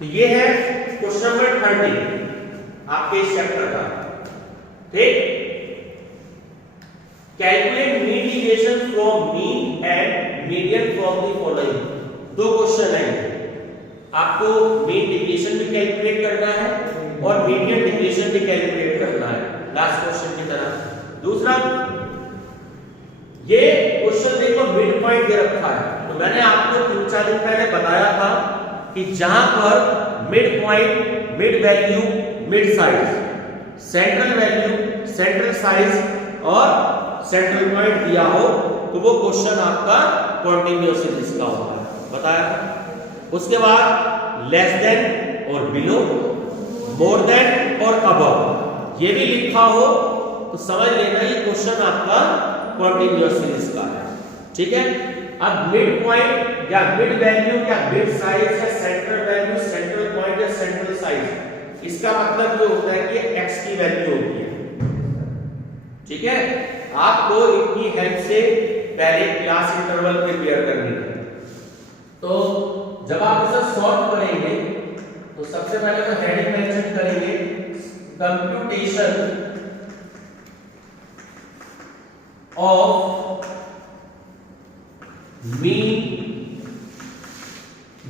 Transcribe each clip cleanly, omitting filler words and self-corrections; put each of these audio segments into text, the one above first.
तो ये है क्वेश्चन नंबर 30 आपके इस चैप्टर का। ठीक, calculate mean deviation from mean and median from the following. दो क्वेश्चन है, आपको मीन डिविएशन भी कैलकुलेट करना है और मीडियन डिविएशन भी कैलकुलेट करना है लास्ट क्वेश्चन की तरह। दूसरा, ये क्वेश्चन देखो मिड पॉइंट दे रखा है, तो मैंने आपको 3-4 दिन पहले बताया था कि जहां पर mid point, mid value, mid size, central value, central size और सेंट्रल पॉइंट दिया हो तो वो क्वेश्चन आपका कॉन्टिन्यूअस जिसका होगा बताया था। उसके बाद लेस देन और बिलो, मोर देन और अबव, ये भी लिखा हो तो समझ लेना ये क्वेश्चन आपका कॉन्टिन्यूअस सीरीज का है। ठीक है, अब मिड पॉइंट या मिड वैल्यू या मिड साइज या सेंट्रल वैल्यू, सेंट्रल पॉइंट या सेंट्रल साइज, इसका मतलब ये होता है कि x की वैल्यू होती है। ठीक है, आपको इनकी हेल्प से पहले क्लास इंटरवल प्रिपेयर करनी है। तो जब आप इसे सॉल्व करेंगे तो सबसे पहले तो हेडिंग मेंशन करेंगे computation of mean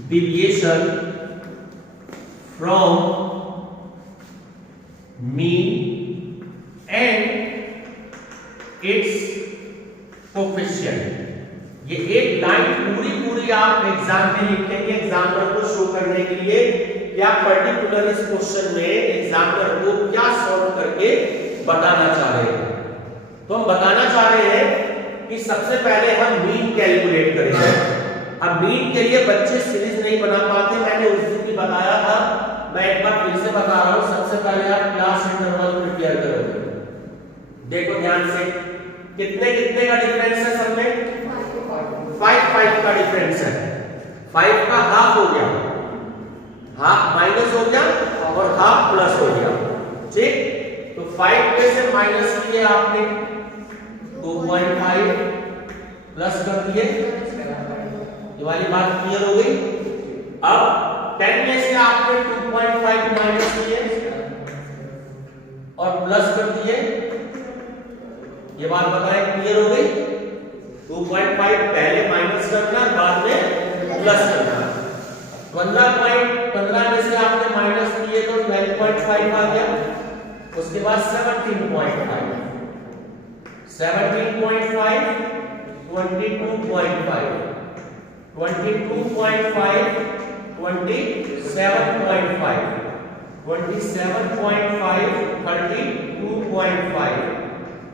deviation from mean and it's coefficient. ये एक लाइन पूरी आप एग्जाम में लिखेंगे एग्जामिनर को शो करने के लिए कि आप पर्टिकुलर इस क्वेश्चन में एग्जामिनर को क्या सॉल्व करके बताना चाह रहे हैं। तो हम बताना चाह रहे हैं कि सबसे पहले हम मीन कैलकुलेट करेंगे। अब मीन के लिए बच्चे सीरीज नहीं बना पाते, मैंने उस दिन भी बताया था, मैं एक बार फिर से बता रहा हूं। सबसे पहले आप क्लास इंटरवल प्रिपेयर करोगे। देखो ध्यान से, कितने कितने का डिफरेंस है सब में? 5 का डिफरेंस है। 5 का हाफ हो गया, हाफ माइनस हो गया और हाफ प्लस हो गया। ठीक, तो 5 में से माइनस किए आपने 2.5 प्लस कर दिए, ये वाली बात क्लियर हो गई। अब 10 में से आपने 2.5 माइनस किए और प्लस कर दिए, ये बात बताएं क्लियर हो गई। 2.5 पहले माइनस करना बाद में प्लस करना। 15 में से आपने माइनस किए तो 12.5 आ गया। उसके बाद 17.5, 17.5, 22.5, 22.5, 27.5, 27.5, 32.5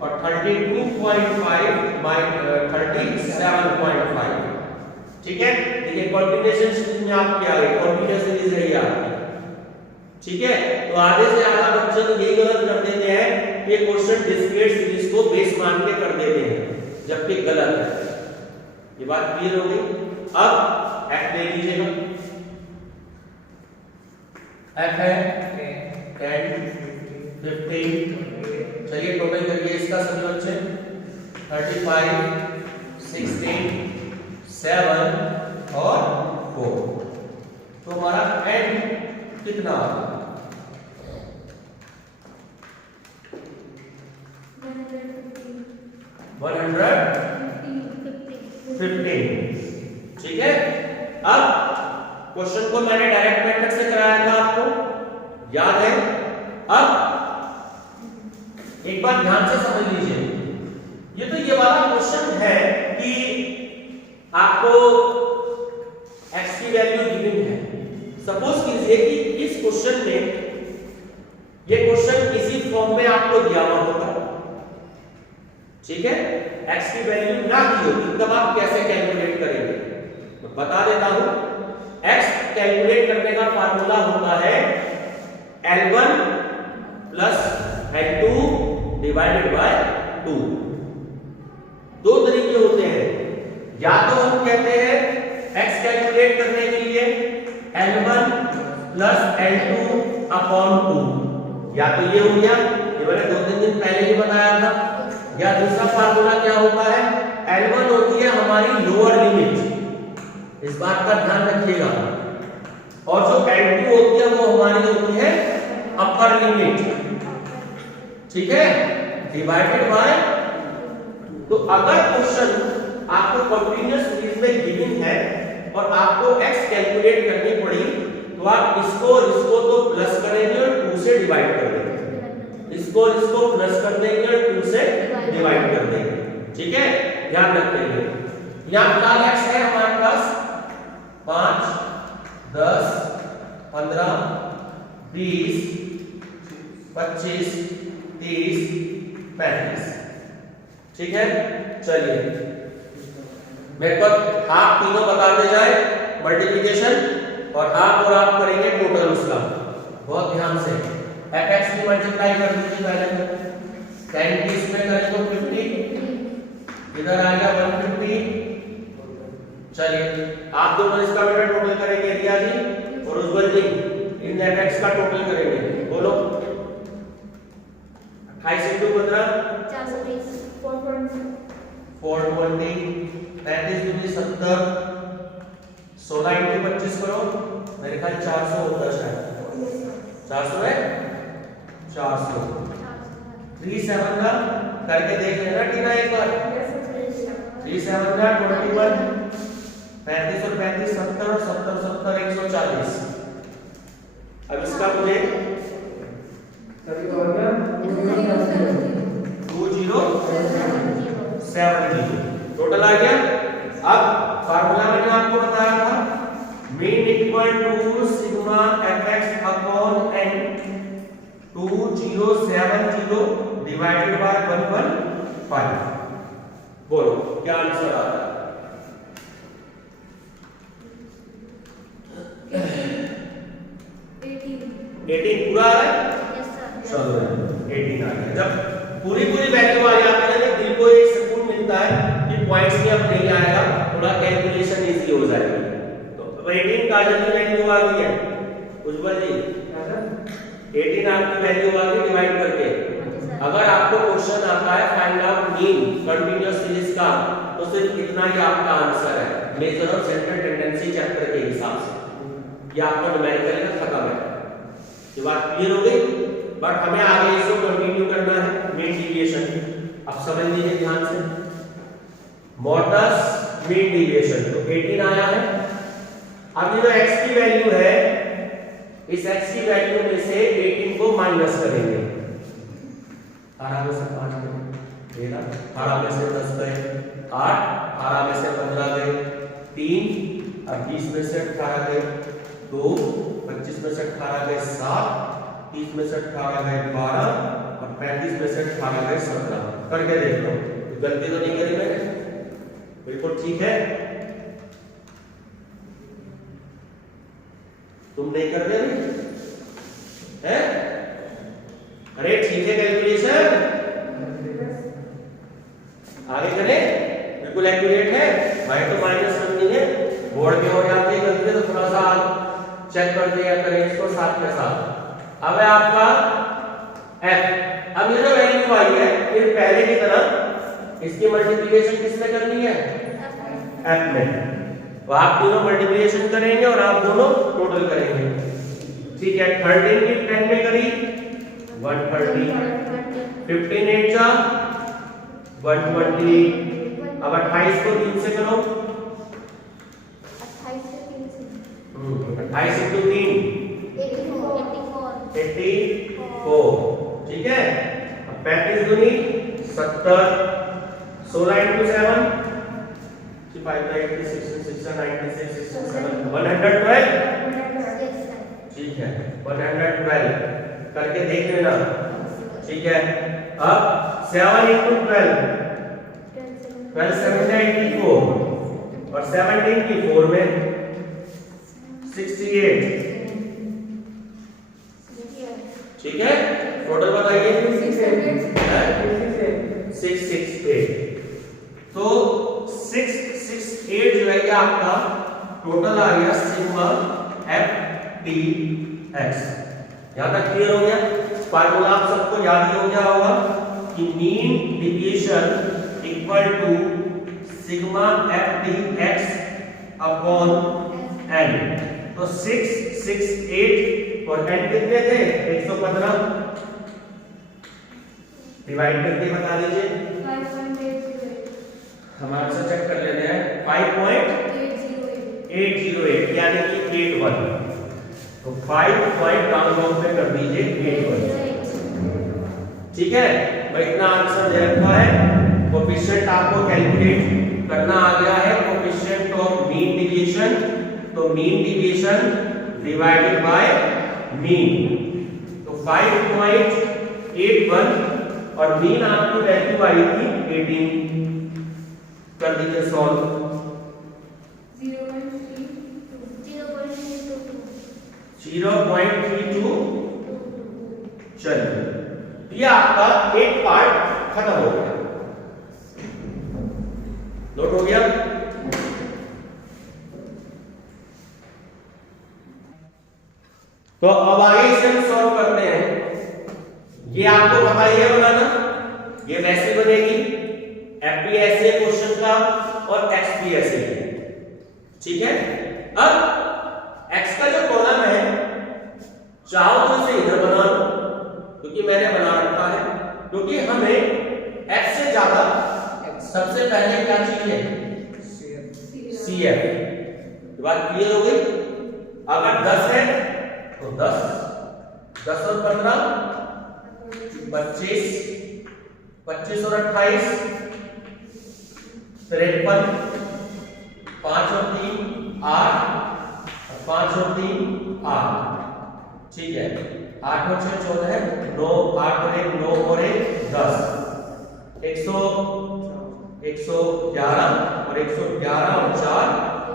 और 32.5 37.5। ठीक है, देखिए कॉन्टिन्यूएशन सीरीज में आप क्या है, कॉन्टिन्यूअस सीरीज है ये आपकी। ठीक है, तो आधे से ज्यादा बच्चे तो यही गलत कर देते हैं कि क्वेश्चन डिस्क्रीट सीरीज को बेस मान के कर देते हैं, जबकि गलत है। ये बात क्लियर हो गई। अब f ले लीजिएगा, f है 10, 15, चलिए टोटल करिए इसका सभी बच्चे। 35, 16, 7 और 4, तो हमारा n कितना आ गया? 115। ठीक है, अब क्वेश्चन को मैंने डायरेक्ट मेथड से कराया था, आपको याद है। अब एक बार ध्यान से समझ लीजिए, ये वाला क्वेश्चन है कि आपको x की वैल्यू गिवन है। सपोज कीजिए कि इस क्वेश्चन में ये क्वेश्चन इसी फॉर्म में आपको दिया हुआ होगा। ठीक है, x की वैल्यू ना दी होगी तब आप कैसे कैलकुलेट करेंगे? तो बता देता हूं, x कैलकुलेट करने का फार्मूला होता है L1 plus L2 divided by 2। दो तरीके होते हैं, या तो हम कहते हैं x कैलकुलेट करने के लिए L1 प्लस L2 अपॉन 2, या तो ये हो गया, ये मैंने 2-3 दिन पहले ही बताया था। या दूसरा फार्मूला क्या होता है, L1 होती है हमारी लोअर लिमिट, इस बात का ध्यान रखिएगा। और जो L2 होती है वो हमारी होती है अपर लिमिट, ठीक है, डिवाइडेड बाय। तो अगर क्वेश्चन आपको कंटीन्यूअस सीरीज में गिवन है और आपको x कैलकुलेट करनी पड़ी, तो आप इसको तो प्लस करेंगे और 2 से डिवाइड कर देंगे, इसको प्लस कर देंगे और 2 से डिवाइड कर देंगे, ठीक है, ध्यान रखेंगे। यहाँ फिलहाल x है हमारे पास 5, 10, 15, 20, 25, 30, 35, ठीक है। चलिए मेरे को आप तीनों बताते जाए मल्टीप्लिकेशन और आप करेंगे टोटल उसका, बहुत ध्यान से। fx की मल्टीप्लाई कर दीजिए पहले, 10 20 में करें तो 50, इधर आ गया 150। चलिए आप दोनों इसका बेटा टोटल करेंगे, रिया जी और उज्जवल जी, इन fx का टोटल करेंगे, बोलो। 28 into 15 420, 35 दूनी 70, 16 into 25 करो, मेरे ख्याल 400 होता शायद, 400 है, 400 3 7 का करके देख लेना टीना एक बार। 3 7 का 21, 35 और 35 70 और 70 70 140। अब इसका मुझे 2070 टोटल आ गया। अब फार्मूला मैंने आपको बताया था, mean equal to sigma fx upon n, 2070 divided by 115। बोलो क्या आंसर आता है? 18 पूरा आ रहा है? चलो 18 आ गया। जब पूरी वैल्यू आ जाती है तो दिल को एक सुकून मिलता है कि पॉइंट्स में अब नहीं आएगा, थोड़ा कैलकुलेशन इजी हो जाएगी। तो 18 का जो वैल्यू आ गई है उज्जवल जी, 18 आपकी वैल्यू आ गई डिवाइड करके। अगर आपको क्वेश्चन आता है find out mean continuous series का, तो सिर्फ इतना ही आपका आंसर है, measure of central tendency chapter के हिसाब से। ये आपका न्यूमेरिकल का खत्म है, ये बात क्लियर हो गई। बट हमें आगे इसको कंटिन्यू करना है, मीन डेविएशन। अब समझ लीजिए ध्यान से, मॉडुलस मीन डेविएशन तो 18 आया है। अब ये जो x की वैल्यू है, इस x की वैल्यू में से 18 को माइनस करेंगे। 18 में से 5 गए 13, 18 में से 10 गए 8, 18 में से 15 गए 3, अब 20 में से 18 गए 2, 25 में से 18 गए 7, 30 में से 18 गए 12 और 35 में से 18 गए 17। करके देख लो, गलती तो नहीं करी मैंने, बिल्कुल ठीक है। तुम नहीं कर रहे हैं? अरे ठीक है, कैलकुलेशन आगे करें, बिल्कुल एक्यूरेट है भाई। तो माइनस करनी है, बोर्ड में हो जाती है गलती, तो थोड़ा सा चेक कर दिया करें इसको साथ के साथ। अब है आपका f। अब ये जो वैल्यू आई है, फिर पहले की तरह इसकी मल्टीप्लिकेशन किसमें करनी है? f में। तो आप दोनों मल्टीप्लिकेशन करेंगे और आप दोनों टोटल करेंगे, ठीक है। 13 की 10 में करी 130, 15 8 जा 120। अब 28 को 3 से करो, 28 into 3 84, ठीक है। अब 35 दूनी 70, 16 into 7 5 8 16 16 96 67 112, ठीक है 112 करके देख लेना, ठीक है। अब 7 into 12 12 7 84 और 17 की 4 में 68, ठीक है। टोटल बताइए 668। तो 668 जो है आपका टोटल आ गया सिग्मा ftx। यहां तक क्लियर हो गया? फार्मूला आप सबको याद ही हो गया होगा कि mean deviation equal to sigma ftx upon n। तो 6 6 8 और n कितने थे 115। डिवाइड करके बता दीजिए। 5.808 हम आंसर चेक कर लेते हैं। 5.808 यानी कि 81। तो 5 पॉइंट राउंड ऑफ में कर दीजिए 81। ठीक है, भाई इतना आंसर दे रखा है। कोएफिशिएंट आपको कैलकुलेट करना आ गया है, कोएफिशिएंट ऑफ मीन डिवीएशन। तो mean deviation divided by mean, तो 5.81 और मीन आपकी वैल्यू आई थी 18। कर दीजिए सॉल्व। 0.32। चलिए, ये आपका एक पार्ट खत्म हो गया। नोट हो गया। तो अब आगे इसे हम सॉल्व करते हैं। ये आपको पता ही है बनाना, ये वैसे बनेगी एफपीएसए क्वेश्चन का और एक्सपीएसए। ठीक है, अब एक्स का जो कॉलम है चाहो तो इसे इधर बना लो, क्योंकि मैंने बना रखा है, क्योंकि हमें एक्स से ज्यादा सबसे पहले क्या चाहिए सीएफ। बात क्लियर हो गई। अगर 10 है तो 10 10 और 15 25 25 और 28 53 5 और 3 8 5 और 3 8। ठीक है, 8 और 6 14 है, 9 8 और 1 9 और 1 10 111 और 111 और 4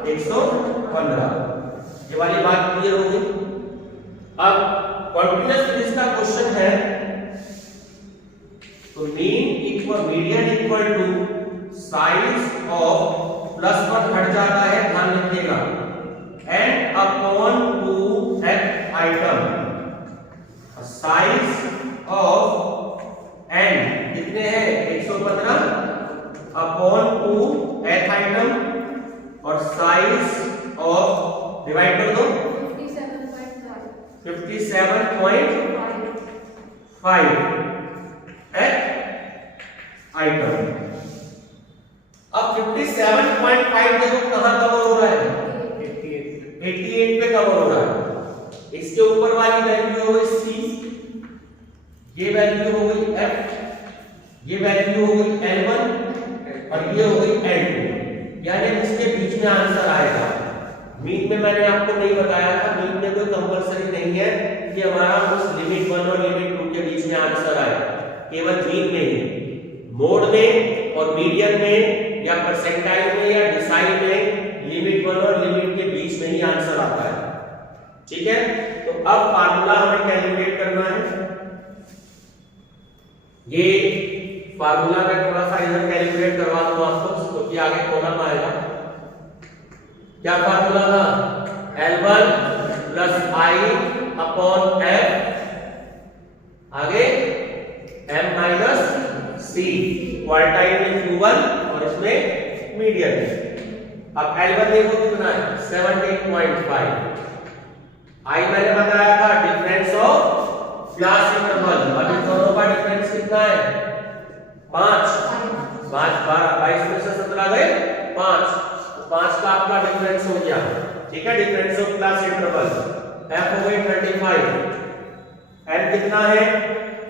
115। ये वाली बात क्लियर हो गई। अब कंटीन्यूअस सीरीज का क्वेश्चन है, तो median equal to size of +1 हट जाता है, ध्यान रखिएगा, and upon 2f item. Size of n कितने हैं 115 अपॉन 2f आइटम और साइज ऑफ डिवाइड कर दो 57.5 f आइटम। अब 57.5 देखो कहां कवर हो रहा है 88 पे कवर हो रहा है। इसके ऊपर वाली वैल्यू हो गई c, ये वैल्यू हो गई f, ये वैल्यू हो गई l1 और ये हो गई l2, यानी इसके बीच में आंसर आएगा। मीन में मैंने आपको नहीं बताया था, मीन में कोई कंपलसरी नहीं है कि हमारा उस लिमिट 1 और लिमिट 2 के बीच में आंसर आए, केवल मीन में ही। मोड में और मीडियन में या परसेंटाइल में या डिसाइल में लिमिट 1 और लिमिट के बीच में ही आंसर आता है। ठीक है, तो अब फार्मूला हमें कैलकुलेट करना है। ये फार्मूला मैं थोड़ा सा इधर कैलकुलेट करवा दूं आपको, क्योंकि आगे कॉलम आएगा। क्या फार्मूला था L1 plus I upon F, आगे M माइनस C, क्वार्टाइल में Q1 और इसमें मीडियन। अब L1 देखो कितना है 17.5। I मैंने बताया था डिफरेंस ऑफ क्लास इंटरवल, अब इन दोनों का डिफरेंस कितना है 5 5 22 में से 17 गए 5, तो 5 का आपका डिफरेंस हो गया। ठीक है, difference of class interval f हो गई 35, n कितना है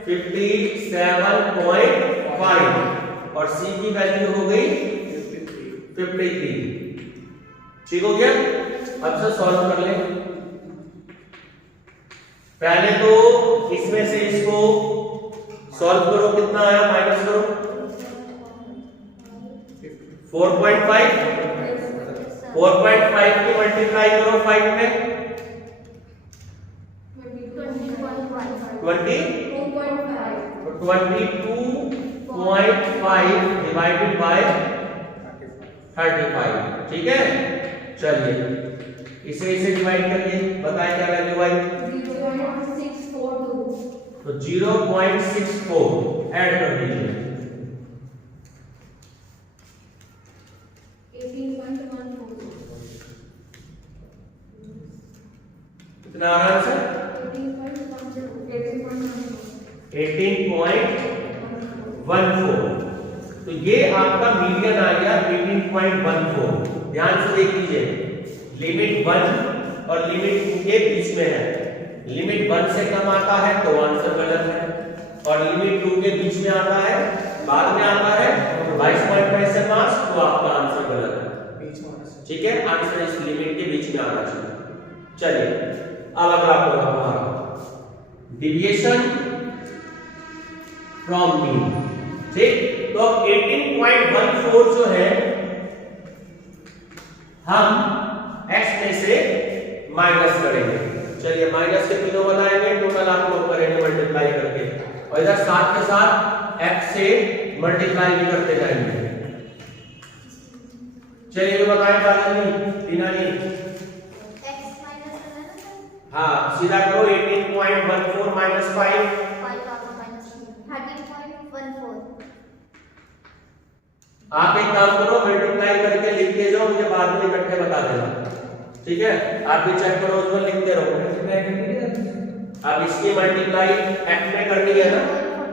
57.5 और c की वैल्यू हो गई 53। ठीक हो गया। अब से सॉल्व कर लें। पहले तो इसमें से इसको सॉल्व करो, कितना आया माइनस करो 4.5 की मल्टीप्लाई करो 5 में 22.5 डिवाइडेड बाय 35। ठीक है, चलिए इसे डिवाइड करिए, बताएं क्या वैल्यू आई 0.642। तो 0.64 ऐड कर दीजिए 18.14। कितना आ रहा है आंसर? 18.14। तो ये आपका मीडियन आ गया 18.14। ध्यान से देख लीजिए, लिमिट 1 और लिमिट 2 के बीच में है। लिमिट 1 से कम आता है तो आंसर गलत है, और लिमिट 2 के बीच में आता है, बाद में आता है 22.5, तो आपका आंसर गलत है। ठीक है, आंसर इस लिमिट के बीच में आना चाहिए। चलिए अब अगला होगा हमारा डिविएशन फ्रॉम मीन। ठीक, तो 18.14 जो है हम x में से माइनस करेंगे। चलिए माइनस के तीनों बनाएंगे, टोटल आप लोग करेंगे मल्टीप्लाई करके, और इधर साथ के साथ x से मल्टीप्लाई भी करते जाएंगे। चलिए ये बताएं बालाजी, दीनानी। हाँ सीधा करो, 18.14 माइनस 5 आप एक काम करो, मल्टीप्लाई करके लिखते जाओ, मुझे बाद में इकट्ठे बता देना। ठीक है, आप भी चेक करो, उसमें लिखते रहो। अब इसकी मल्टीप्लाई x में करनी है ना,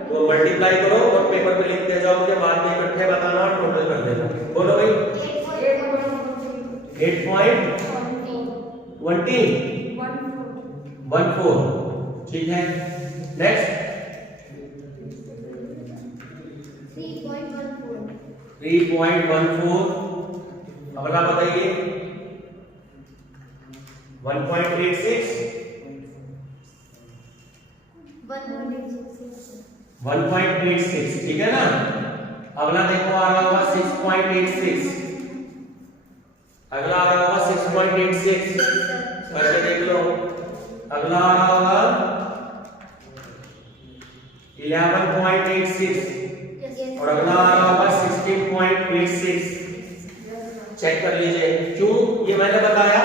तो मल्टीप्लाई करो और पेपर पे लिखते जाओ, मुझे बाद में इकट्ठे बताना और टोटल कर देना। बोलो भाई 8.14। ठीक है, नेक्स्ट 3.14। अगला बताइए 1.86। 1.86 ठीक है ना। अगला देखो आ रहा होगा 6.86। अगला आ रहा होगा 6.86, करके देख लो। अगला आ रहा होगा 11.86 और अगला आ रहा होगा 16.86। चेक कर लीजिए। क्यों ये मैंने बताया,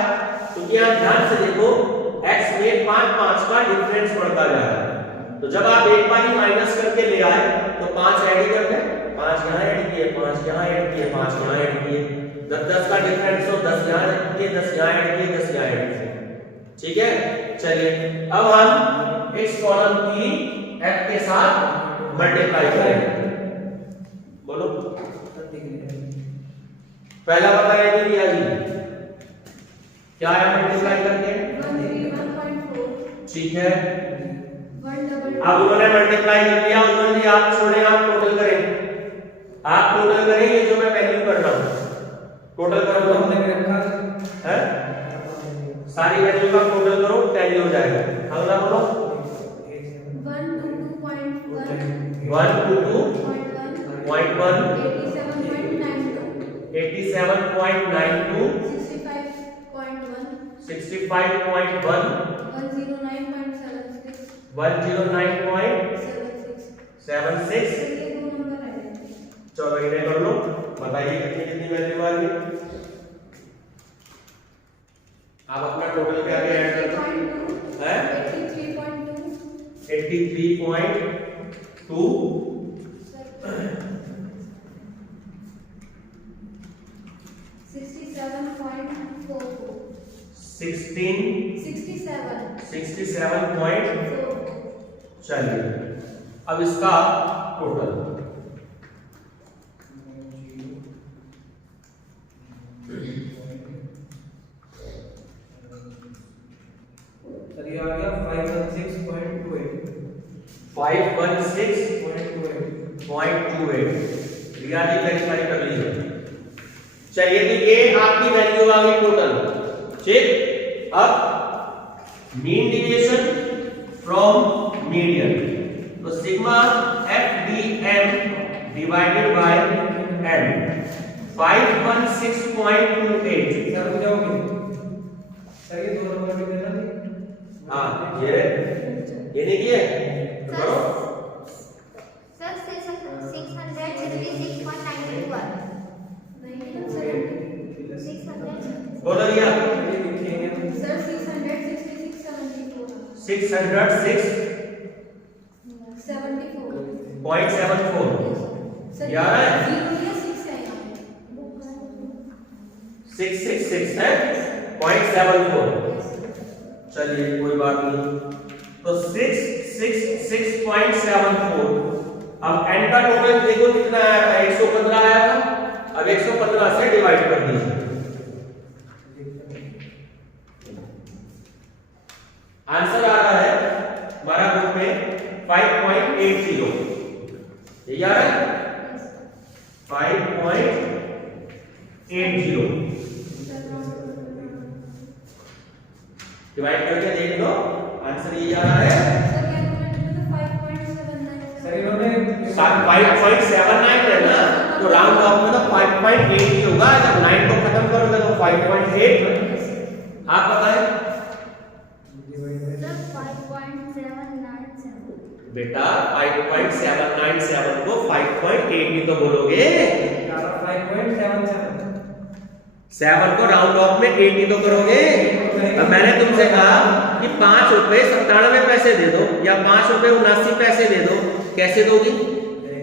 क्योंकि आप ध्यान से देखो x में 5 का डिफरेंस बढ़ता जा रहा है। तो जब आप एक बार ही माइनस करके ले आए तो 5 ऐड ही कर दें, 5 यहाँ ऐड किए, 5 यहाँ ऐड किए, 5 यहाँ ऐड किए, 10 का डिफरेंस हो, 10 यहाँ ऐड किए, 10 यहाँ ऐड किए, 10 यहाँ ऐड किए। ठीक है, चलिए अब हम इस कॉलम की f के साथ मल्टीप्लाई करेंगे। बोलो पहला बताया दिया जी, क्या है मल्टीप्लाई करके? 1.4। ठीक है, अब उन्होंने मल्टीप्लाई कर लिया, उन्होंने आप छोड़े, आप टोटल करें। आप टोटल करें, ये जो मैं वैल्यू कर रहा हूं टोटल करो, तो हमने रखा है सारी वैल्यू का टोटल करो, टैली हो जाएगा। अगला बोलो 122.1 87.92 65.1 109.76। चलो इन्हें कर लो, बताइए कितनी कितनी वैल्यू आ गई। आप अपना टोटल क्या क्या ऐड कर दो है 83.2 67.4। चलिए अब इसका टोटल चलिए आ गया 516.28। रिया जी वेरीफाई कर लीजिए। चलिए तो ये आपकी वैल्यू आ गई टोटल। ठीक, अब मीन डिविएशन फ्रॉम मीडियन, तो sigma FDM divided by n 516.28। Sir हो जाओगे सर, ये दो नंबर भी देना नहीं। हाँ ये नहीं किए करो सर 666.92 बोलो रिया। सर 666.74 666.74 यार है 666 है 0.74। चलिए कोई बात नहीं। तो 666.74। अब n का टोटल देखो कितना आया था, 115 आया था। अब 115 से डिवाइड कर दीजिए। आंसर आ रहा है हमारा ग्रुप में 5.80। ये आ रहा है 5.80। डिवाइड करके देख लो, आंसर ये आ रहा है सर कैलकुलेटर में तो 5.79 सर इन्होंने 5.79 है ना, तो राउंड ऑफ में तो 5.80 होगा। जब 9 को खत्म करोगे तो 5.8। आप बताएं सर 5.797 बेटा, 5.797 को 5.80 तो बोलोगे, 5.77 7 को राउंड ऑफ में 80 तो करोगे। अब मैंने तुमसे कहा कि 5 रुपए 97 पैसे दे दो या 5 रुपए 79 पैसे दे दो, कैसे दोगी?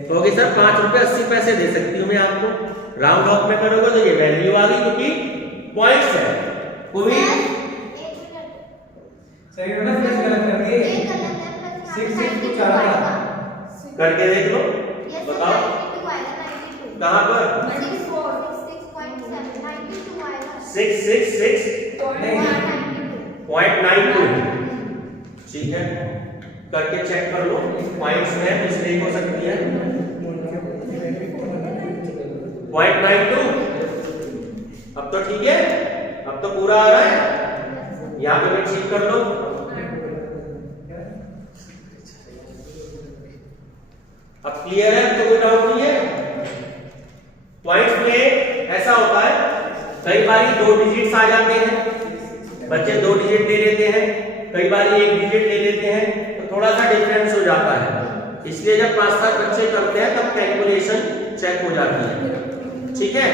कहोगे सर 5 रुपए 80 पैसे दे सकती हूँ मैं आपको। राउंड ऑफ में करोगे तो ये वैल्यू आ गई, क्योंकि पॉइंट्स है। कोई सर इन्होंने प्लस गलत कर दिए। 6 को 4 करके देख लो, बताओ कहां पर 666.92। ठीक है, करके चेक कर लो। पॉइंट्स में मिस्टेक हो सकती है। 0.92 अब तो ठीक है, अब तो पूरा आ रहा है। यहाँ पे भी ठीक कर लो। अब क्लियर है, तो कोई डाउट नहीं है। पॉइंट्स में ऐसा होता है, कई बार 2 डिजिट्स आ जाते हैं, बच्चे 2 डिजिट ले लेते हैं, कई बार 1 डिजिट ले लेते हैं, तो थोड़ा सा डिफरेंस हो जाता है। इसलिए जब 5-7 बच्चे करते हैं तब कैलकुलेशन चेक हो जाती है। ठीक है।